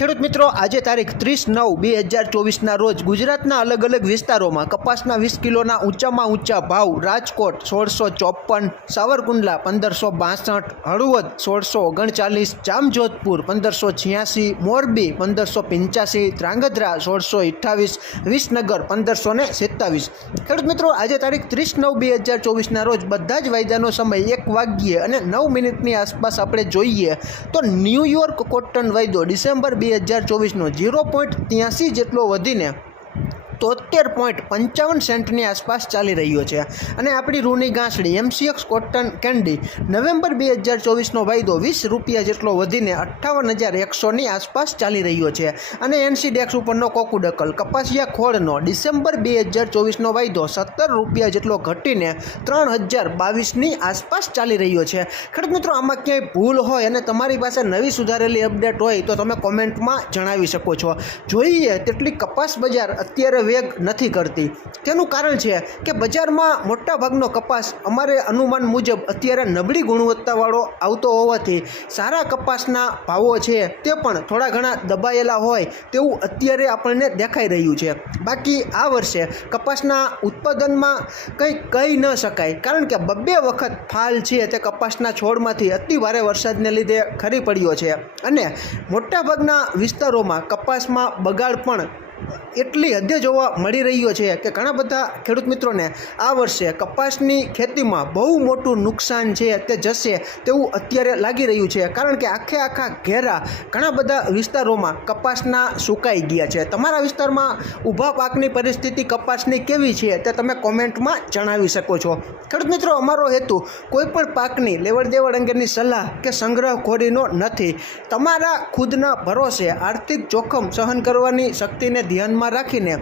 ખેડૂત મિત્રો, આજે તારીખ ત્રીસ નવ બે હજાર ચોવીસના રોજ ગુજરાતના અલગ અલગ વિસ્તારોમાં કપાસના વીસ કિલોના ઊંચામાં ઊંચા ભાવ, રાજકોટ સોળસો ચોપન સાવરકુંડલા પંદરસો બાસઠ, હળવદ સોળસો ઓગણચાલીસ, જામજોધપુર પંદરસો છ્યાસી, મોરબી પંદરસો પંચ્યાસી, ધ્રાંગધ્રા સોળસો અઠ્ઠાવીસ, વિસનગર પંદરસો ને સત્તાવીસ. ખેડૂત મિત્રો, આજે તારીખ ત્રીસ નવ બે હજાર ચોવીસના રોજ બધા જ વાયદાનો સમય એક વાગ્યે અને નવ મિનિટની આસપાસ આપણે જોઈએ તો ન્યૂયોર્ક કોટન વાયદો ડિસેમ્બર બે હજાર ચોવીસનો. ઝીરો પોઈન્ટ ત્યાંસી જેટલો વધીને તોતેર પોઈન્ટ પંચાવન સેન્ટની આસપાસ ચાલી રહ્યો છે. અને આપણી રૂની ગાંસડી, એમસીએક્સ કોટન કેન્ડી, નવેમ્બર બે હજાર ચોવીસનો વાયદો વીસ રૂપિયા જેટલો વધીને અઠ્ઠાવન હજાર એકસોની આસપાસ ચાલી રહ્યો છે. અને એનસી ડેક્સ ઉપરનો કોકુડકલ કપાસિયા ખોળનો ડિસેમ્બર બે હજાર ચોવીસનો વાયદો સત્તર રૂપિયા જેટલો ઘટીને ત્રણ હજાર બાવીસની આસપાસ ચાલી રહ્યો છે. ખેડૂત મિત્રો, આમાં ક્યાંય ભૂલ હોય અને તમારી પાસે નવી સુધારેલી અપડેટ હોય તો તમે કોમેન્ટમાં જણાવી શકો છો. જોઈએ, તેટલી કપાસ બજાર અત્યારે વેગ નથી કરતી. તેનું કારણ છે કે બજારમાં મોટા ભાગનો કપાસ અમારે અનુમાન મુજબ અત્યારે નબળી ગુણવત્તાવાળો આવતો હોવાથી સારા કપાસના ભાવો છે તે પણ થોડા ઘણા દબાયેલા હોય તેવું અત્યારે આપણને દેખાઈ રહ્યું છે. બાકી આ વર્ષે કપાસના ઉત્પાદનમાં કંઈ કહી ન શકાય, કારણ કે બબ્બે વખત ફાલ છે તે કપાસના છોડમાંથી અતિ ભારે વરસાદને લીધે ખરી પડ્યો છે. અને મોટાભાગના વિસ્તારોમાં કપાસમાં બગાડ પણ એટલી હદે જોવા મળી રહ્યો છે કે ઘણા બધા ખેડૂત મિત્રોને આ વર્ષે કપાસની ખેતીમાં બહુ મોટું નુકસાન છે, તે જશે તેવું અત્યારે લાગી રહ્યું છે. કારણ કે આખે આખા ઘેરા ઘણા બધા વિસ્તારોમાં કપાસના સુકાઈ ગયા છે. તમારા વિસ્તારમાં ઊભા પાકની પરિસ્થિતિ કપાસની કેવી છે, તે તમે કોમેન્ટમાં જણાવી શકો છો. ખેડૂત મિત્રો, અમારો હેતુ કોઈપણ પાકની લેવડ દેવડ અંગેની સલાહ કે સંગ્રહ ખોરીનો નથી. તમારા ખુદના ભરોસે આર્થિક જોખમ સહન કરવાની શક્તિને ધ્યાનમાં રાખીને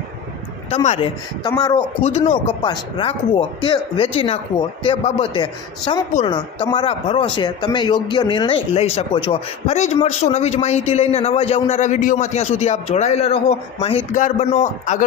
તમારે તમારો ખુદનો કપાસ રાખવો કે વેચી નાખવો તે બાબતે સંપૂર્ણ તમારા ભરોસે તમે યોગ્ય નિર્ણય લઈ શકો છો. ફરી જ મળશું નવી જ માહિતી લઈને નવા જ આવનારા વિડીયોમાં. ત્યાં સુધી આપ જોડાયેલા રહો. માહિતગાર બનો. આગળ